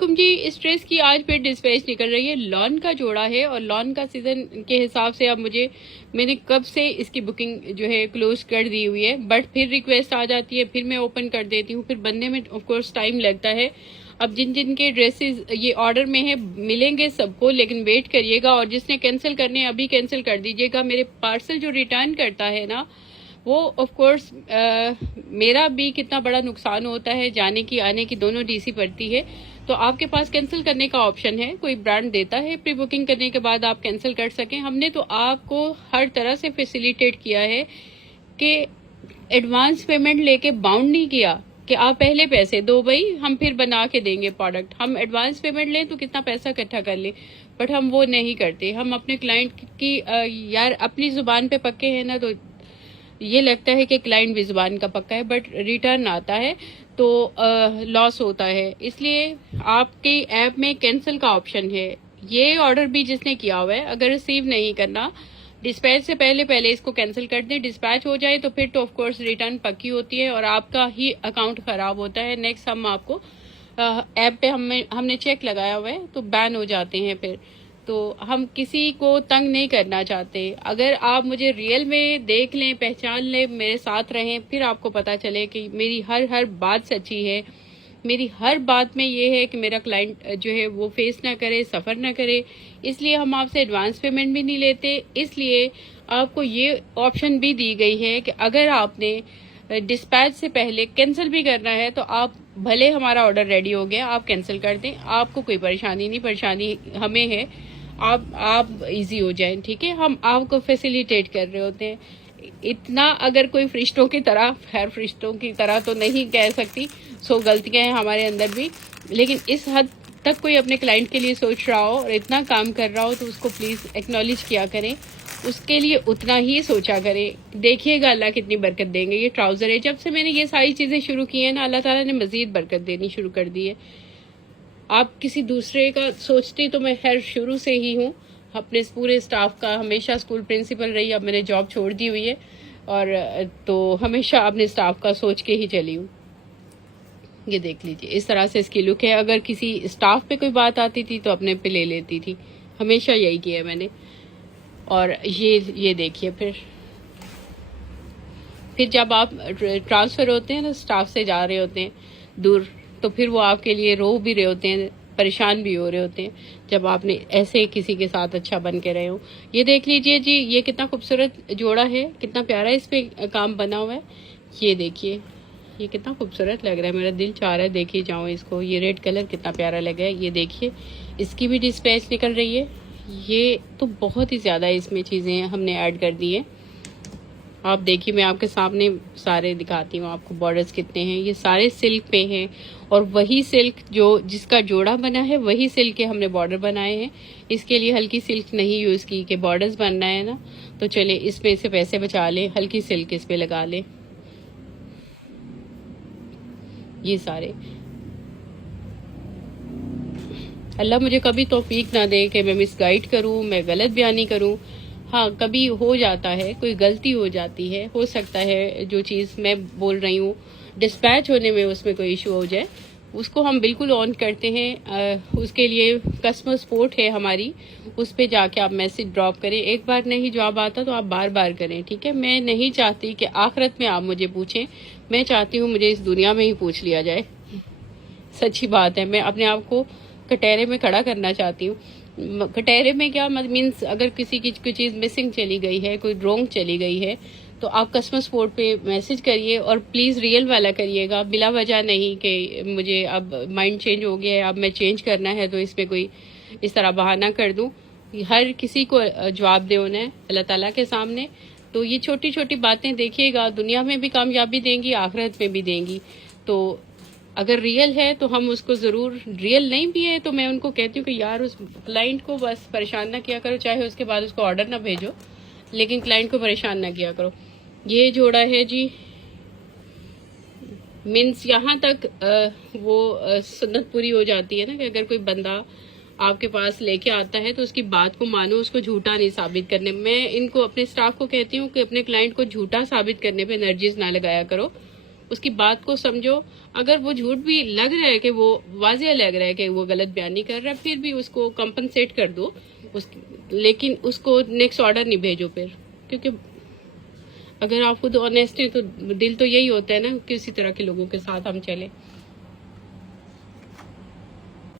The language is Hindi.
कुम जी, इस ड्रेस की आज फिर डिस्पैच निकल रही है। लॉन का जोड़ा है और लॉन का सीजन के हिसाब से अब मैंने कब से इसकी बुकिंग जो है क्लोज कर दी हुई है, बट फिर रिक्वेस्ट आ जाती है, फिर मैं ओपन कर देती हूँ, फिर बनने में ऑफ कोर्स टाइम लगता है। अब जिन जिन के ड्रेसेस ये ऑर्डर में है मिलेंगे सबको, लेकिन वेट करिएगा। और जिसने कैंसिल करने हैं अभी कैंसिल कर दीजिएगा। मेरे पार्सल जो रिटर्न करता है ना, वो ऑफ कोर्स मेरा भी कितना बड़ा नुकसान होता है, जाने की आने की दोनों डीसी पड़ती है। तो आपके पास कैंसिल करने का ऑप्शन है, कोई ब्रांड देता है प्री बुकिंग करने के बाद आप कैंसिल कर सकें। हमने तो आपको हर तरह से फैसिलिटेट किया है कि एडवांस पेमेंट लेके बाउंड नहीं किया कि आप पहले पैसे दो भाई, हम फिर बना के देंगे प्रोडक्ट। हम एडवांस पेमेंट लें तो कितना पैसा इकट्ठा कर लें, बट हम वो नहीं करते। हम अपने क्लाइंट की यार अपनी जुबान पे पक्के हैं ना, तो ये लगता है कि क्लाइंट भी जुबान का पक्का है, बट रिटर्न आता है तो लॉस होता है। इसलिए आपके ऐप में कैंसिल का ऑप्शन है। ये ऑर्डर भी जिसने किया हुआ है, अगर रिसीव नहीं करना डिस्पैच से पहले पहले इसको कैंसिल कर दें। डिस्पैच हो जाए तो फिर तो ऑफ कोर्स रिटर्न पक्की होती है और आपका ही अकाउंट खराब होता है। नेक्स्ट हम आपको ऐप पे हमने चेक लगाया हुआ है तो बैन हो जाते हैं फिर। तो हम किसी को तंग नहीं करना चाहते। अगर आप मुझे रियल में देख लें, पहचान लें, मेरे साथ रहें, फिर आपको पता चले कि मेरी हर बात सच्ची है। मेरी हर बात में ये है कि मेरा क्लाइंट जो है वो फेस ना करे, सफ़र ना करे। इसलिए हम आपसे एडवांस पेमेंट भी नहीं लेते। इसलिए आपको ये ऑप्शन भी दी गई है कि अगर आपने डिस्पैच से पहले कैंसिल भी करना है तो आप भले हमारा ऑर्डर रेडी हो गया, आप कैंसिल कर दें, आपको कोई परेशानी नहीं। परेशानी हमें है, आप इजी हो जाएं, ठीक है। हम आपको फैसिलिटेट कर रहे होते हैं। इतना अगर कोई फरिश्तों की तरह, खैर फरिश्तों की तरह तो नहीं कह सकती, सो गलतियां हैं हमारे अंदर भी, लेकिन इस हद तक कोई अपने क्लाइंट के लिए सोच रहा हो और इतना काम कर रहा हो तो उसको प्लीज एक्नॉलेज किया करें, उसके लिए उतना ही सोचा करें। देखिएगा अल्लाह कितनी बरकत देंगे। ये ट्राउजर है, जब से मैंने ये सारी चीजें शुरू की है ना, अल्लाह ताला ने मजीद बरकत देनी शुरू कर दी है। आप किसी दूसरे का सोचती तो मैं खैर शुरू से ही हूँ, अपने पूरे स्टाफ का। हमेशा स्कूल प्रिंसिपल रही, अब मैंने जॉब छोड़ दी हुई है, और तो हमेशा अपने स्टाफ का सोच के ही चली हूँ। ये देख लीजिए, इस तरह से इसकी लुक है। अगर किसी स्टाफ पे कोई बात आती थी तो अपने पे ले लेती थी, हमेशा यही किया है मैंने। और ये देखिए, फिर जब आप ट्रांसफर होते हैं ना, स्टाफ से जा रहे होते हैं दूर, तो फिर वो आपके लिए रो भी रहे होते हैं, परेशान भी हो रहे होते हैं, जब आपने ऐसे किसी के साथ अच्छा बन के रहे हो। ये देख लीजिए जी, ये कितना खूबसूरत जोड़ा है, कितना प्यारा इस पे काम बना हुआ है। ये देखिए, ये कितना खूबसूरत लग रहा है, मेरा दिल चाह रहा है देखिए जाऊँ इसको। ये रेड कलर कितना प्यारा लगा है। ये देखिए, इसकी भी डिस्पैच निकल रही है। ये तो बहुत ही ज़्यादा इसमें चीज़ें हमने ऐड कर दी है। आप देखिए, मैं आपके सामने सारे दिखाती हूँ आपको। बॉर्डर्स कितने हैं, ये सारे सिल्क पे हैं, और वही सिल्क जो जिसका जोड़ा बना है वही सिल्क के हमने बॉर्डर बनाए हैं। इसके लिए हल्की सिल्क नहीं यूज़ की कि बॉर्डर्स बनना है ना, तो चले इसमें से पैसे बचा ले, हल्की सिल्क इस पे लगा ले। ये सारे, अल्लाह मुझे कभी तौफीक ना दे कि मैं मिसगाइड करूँ, मैं गलत बयानी करूँ। हाँ, कभी हो जाता है, कोई गलती हो जाती है, हो सकता है जो चीज़ मैं बोल रही हूँ डिस्पैच होने में उसमें कोई इशू हो जाए, उसको हम बिल्कुल ऑन करते हैं। उसके लिए कस्टमर सपोर्ट है हमारी, उस पर जाके आप मैसेज ड्रॉप करें। एक बार नहीं जवाब आता तो आप बार बार करें, ठीक है। मैं नहीं चाहती कि आखिरत में आप मुझे पूछें, मैं चाहती हूँ मुझे इस दुनिया में ही पूछ लिया जाए। सच्ची बात है, मैं अपने आप को कटहरे में खड़ा करना चाहती हूँ। कटहरे में क्या मीन्स, अगर किसी की कोई चीज़ मिसिंग चली गई है, कोई रॉन्ग चली गई है, तो आप कस्टमर सपोर्ट पे मैसेज करिए, और प्लीज़ रियल वाला करिएगा, बिला वजह नहीं कि मुझे अब माइंड चेंज हो गया है, अब मैं चेंज करना है तो इसमें कोई इस तरह बहाना कर दूं। हर किसी को जवाब देना है अल्लाह ताला के सामने। तो ये छोटी छोटी बातें देखिएगा, दुनिया में भी कामयाबी देंगी, आखिरत में भी देंगी। तो अगर रियल है तो हम उसको ज़रूर, रियल नहीं भी है तो मैं उनको कहती हूँ कि यार उस क्लाइंट को बस परेशान ना किया करो, चाहे उसके बाद उसको ऑर्डर ना भेजो, लेकिन क्लाइंट को परेशान ना किया करो। ये जोड़ा है जी, मीन्स यहाँ तक वो सुन्नत पूरी हो जाती है ना, कि अगर कोई बंदा आपके पास लेके आता है तो उसकी बात को मानो, उसको झूठा नहीं साबित करने। मैं इनको अपने स्टाफ को कहती हूँ कि अपने क्लाइंट को झूठा साबित करने पे एनर्जीज ना लगाया करो, उसकी बात को समझो। अगर वो झूठ भी लग रहा है कि वो वाजिया लग रहा है कि वो गलत बयानी कर रहा है, फिर भी उसको कंपनसेट कर दो लेकिन उसको नेक्स्ट ऑर्डर नहीं भेजो फिर, क्योंकि अगर आप खुद ऑनेस्ट हैं तो दिल तो यही होता है ना किसी तरह के लोगों के साथ हम चले।